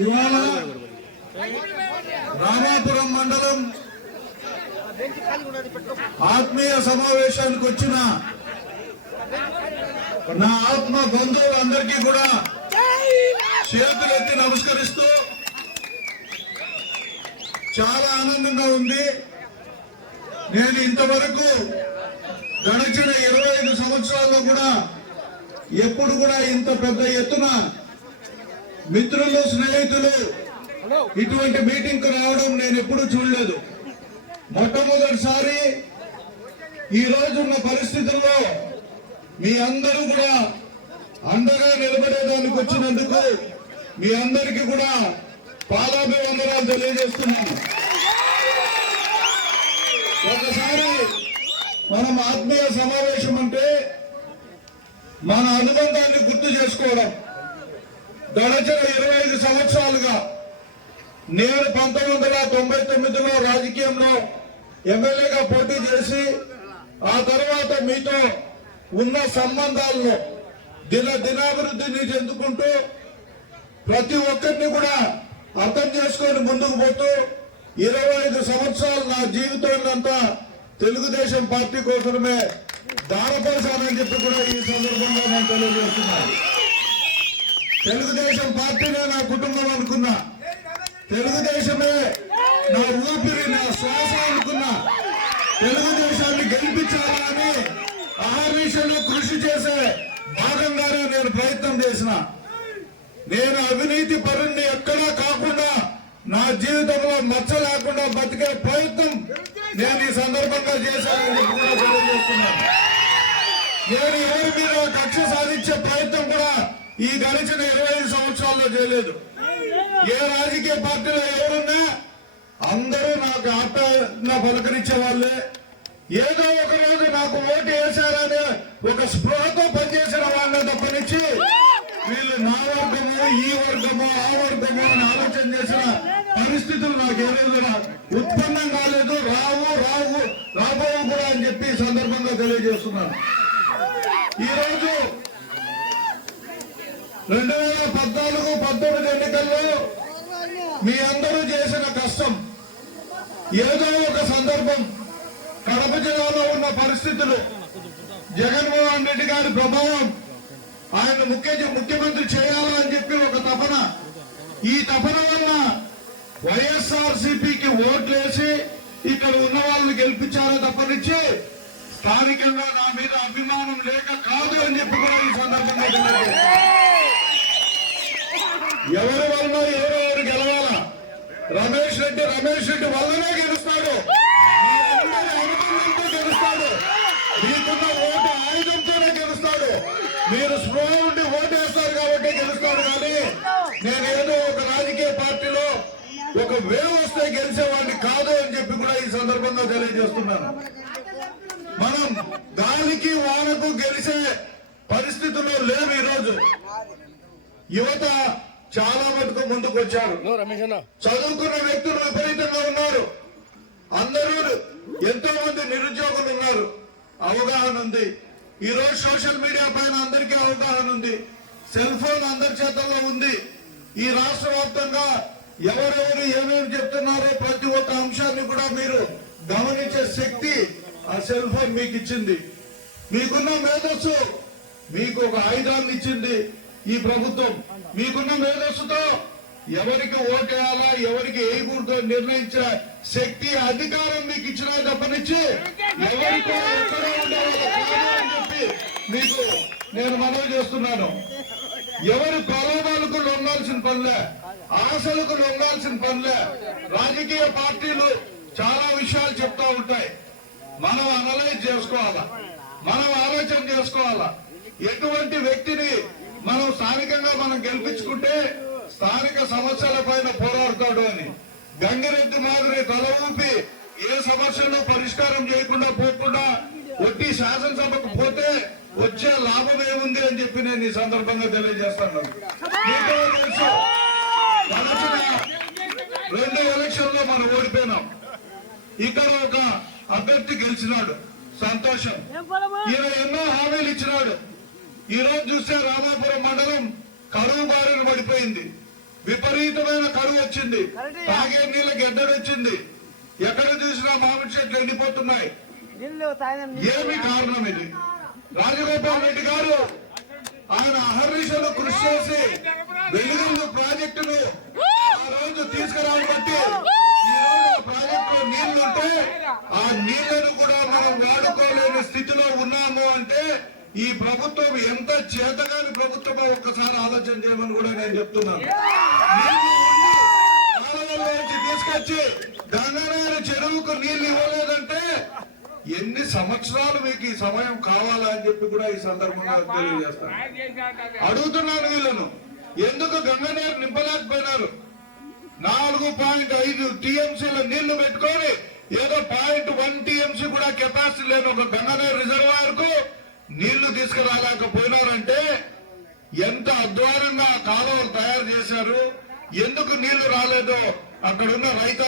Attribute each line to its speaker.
Speaker 1: ఇవాళ రామాపురం మండలం ఆత్మీయ సమావేశానికి వచ్చిన నా ఆత్మ బంధువులందరికీ కూడా చేతులెత్తి నమస్కరిస్తూ చాలా ఆనందంగా ఉంది. నేను ఇంతవరకు గడిచిన ఇరవై ఐదు సంవత్సరాల్లో కూడా ఎప్పుడు కూడా ఇంత పెద్ద ఎత్తున మిత్రులు స్నేహితులు ఇటువంటి మీటింగ్కు రావడం నేను ఎప్పుడు చూడలేదు. మొట్టమొదటిసారి ఈ రోజున్న పరిస్థితుల్లో మీ అందరూ కూడా అండగా నిలబడేదానికి వచ్చినందుకు మీ అందరికీ కూడా పాదాభివందనాలు తెలియజేస్తున్నాను. ఒకసారి మనం ఆత్మీయ సమావేశం అంటే మన అనుబంధాన్ని గుర్తు చేసుకోవడం. గడచిన ఇరవై ఐదు సంవత్సరాలుగా నేను పంతొమ్మిది వందల తొంభై తొమ్మిదిలో రాజకీయంలో ఎమ్మెల్యేగా పోటీ చేసి ఆ తర్వాత మీతో ఉన్న సంబంధాలను దిన దినాభివృద్ధిని చెందుకుంటూ ప్రతి ఒక్కరిని కూడా అర్థం చేసుకొని ముందుకు పోతూ ఇరవై ఐదు సంవత్సరాలు నా జీవితం అంతా తెలుగుదేశం పార్టీ కోసమే దారపరచాలని చెప్పి కూడా ఈ సందర్భంగా నేను తెలియజేస్తున్నాను. తెలుగుదేశం పార్టీనే నా కుటుంబం అనుకున్నా. తెలుగుదేశమే నా ఊపిరి నా శ్వాస అనుకున్నా. తెలుగుదేశాన్ని గెలిపించాలని ఆహారీషంలో కృషి చేసే భాగంగానే నేను ప్రయత్నం చేసిన. నేను అవినీతి పరుణ్ణి ఎక్కడా కాకుండా నా జీవితంలో మచ్చ లేకుండా బతికే ప్రయత్నం నేను ఈ సందర్భంగా చేశానని కూడా తెలియజేస్తున్నాను. నేను ఎవరి మీద కక్ష సాధించే ప్రయత్నం కూడా ఈ గడిచిన ఇరవై ఐదు సంవత్సరాల్లో చేయలేదు. ఏ రాజకీయ పార్టీలో ఎవరున్నా అందరూ నాకు ఆట పలకరించే వాళ్ళే ఏదో ఒక రోజు నాకు ఓటు వేశారని ఒక స్పృహతో పనిచేసిన వాళ్ళ తప్పనిచ్చి వీళ్ళు నా వర్గము ఈ వర్గము ఆ వర్గము అని ఆలోచన చేసిన పరిస్థితులు నాకు ఏ రోజు ఉత్పన్నం కాలేదు. రావు రావు రాబోవు కూడా అని చెప్పి సందర్భంగా తెలియజేస్తున్నాను. ఈ రోజు రెండు వేల పద్నాలుగు పంతొమ్మిది ఎన్నికల్లో మీ అందరూ చేసిన కష్టం. ఏదో ఒక సందర్భం కడప జిల్లాలో ఉన్న పరిస్థితులు. జగన్మోహన్ రెడ్డి గారి ప్రభావం ఆయన ముఖ్య ముఖ్యమంత్రి చేయాలని చెప్పి ఒక తపన. ఈ తపన వల్ల వైఎస్ఆర్ సిపికి ఓట్లేసి ఇక్కడ ఉన్న వాళ్ళని గెలిపించారో తప్పనిచ్చి స్థానికంగా నా మీద అభిమానం లేక కాదు అని చెప్పి కూడా ఈ సందర్భంగా తెలియజేస్తున్నాను. ఎవరి వల్ల ఎవరు ఎవరు గెలవాలా రమేష్ రెడ్డి వల్లనే గెలుస్తాడు. గెలుస్తాడు మీకున్న ఓటు ఆయుధంతోనే గెలుస్తాడు మీరు స్పృహ ఉండి ఓటు వేస్తారు కాబట్టి గెలుస్తాడు కానీ నేను ఏదో ఒక రాజకీయ పార్టీలో ఒక వేవ్ వస్తే గెలిచేవాడిని కాదు అని చెప్పి కూడా ఈ సందర్భంగా తెలియజేస్తున్నాను. మనం గాలికి వానకు గెలిచే పరిస్థితుల్లో లేవు ఈరోజు. యువత చాలా మటుకు ముందుకు వచ్చారు చదువుకున్న అవగాహన ఉంది. ఈ రోజు సోషల్ మీడియా పైన అందరికీ అవగాహన ఉంది. సెల్ ఫోన్ అందరి చేతుల్లో ఉంది. ఈ రాష్ట్ర వ్యాప్తంగా ఎవరెవరు ఏమేమి చెప్తున్నారో ప్రతి ఒక్క అంశాన్ని కూడా మీరు గమనించే శక్తి ఆ సెల్ ఫోన్ మీకు ఇచ్చింది మీకున్న మేధస్సు మీకు ఒక ఆయుధాన్ని ఇచ్చింది ఈ ప్రభుత్వం. మీకున్న మేధస్సుతో ఎవరికి ఓటేయాలా ఎవరికి వేయకూడదు నిర్ణయించిన నిర్ణయించే శక్తి అధికారం మీకు ఇచ్చిన తప్పనిచ్చి ఎవరికి ఎక్కడో ఉండేవాళ్ళు కాదు అని చెప్పి మీకు నేను మనవి చేస్తున్నాను. ఎవరు ప్రలోభాలకు లొంగాల్సిన పనులే ఆశలకు లొంగాల్సిన పనులే రాజకీయ పార్టీలు చాలా విషయాలు చెప్తా ఉంటాయి. మనం అనలైజ్ చేసుకోవాలా? మనం ఆలోచన చేసుకోవాలా? ఎటువంటి వ్యక్తిని మనం స్థానికంగా మనం గెలిపించుకుంటే స్థానిక సమస్యల పైన పోరాడతాడు అని. గంగిరెద్ది మాదిరి తల ఊపి ఏ సమస్యను పరిష్కారం చేయకుండా పోకుండా ఒట్టి శాసనసభకు పోతే వచ్చే లాభం ఏముంది అని చెప్పి నేను ఈ సందర్భంగా తెలియజేస్తాను. తెలుసు. రెండు ఎలక్షన్లో మనం ఓడిపోయినాం. ఇక్కడ ఒక అభ్యర్థి గెలిచినాడు. సంతోషం. ఈయన ఎన్నో హామీలు ఇచ్చినాడు. ఈ రోజు చూస్తే రామాపురం మండలం కరువు బారిన పడిపోయింది. విపరీతమైన కరువు వచ్చింది. తాగే నీళ్ళ గెడ్డలు వచ్చింది ఎక్కడ చూసినా మామిడి చెట్లు ఎండిపోతున్నాయి. ఏమి కారణం ఇది. రాజగోపాల్ రెడ్డి గారు ఆయన అహర్నిశలు కృషి చేసి వెలుగులు ప్రాజెక్టును ఆ రోజు తీసుకురాబట్టి బట్టి ప్రాజెక్టు ఆ ఉంటే ఆ నీళ్ళను కూడా మనం వాడుకోలేని స్థితిలో ఉన్నాము అంటే ఈ ప్రభుత్వం ఎంత చేతగాని ప్రభుత్వమో ఒక్కసారి ఆలోచన చేయమని కూడా నేను చెప్తున్నాను. తీసుకొచ్చి గంగనారు చెరువుకు నీళ్ళు ఇవ్వలేదంటే ఎన్ని సంవత్సరాలు మీకు ఈ సమయం కావాలా అని చెప్పి కూడా ఈ సందర్భంగా తెలియజేస్తాను. అడుగుతున్నాను వీళ్ళను. ఎందుకు గంగనీరు నింపలేకపోయినారు? నాలుగు పాయింట్ ఐదు టీఎంసీల నీళ్ళు పెట్టుకొని ఏదో పాయింట్ వన్ టీఎంసీ కూడా కెపాసిటీ లేని ఒక గంగనీరు రిజర్వాయర్కు నీళ్ళు తీసుకురాలేకపోయినారంటే ఎంత అద్వారంగా ఆ కాలువలు తయారు చేశారు? ఎందుకు నీళ్ళు రాలేదో అక్కడున్న రైతు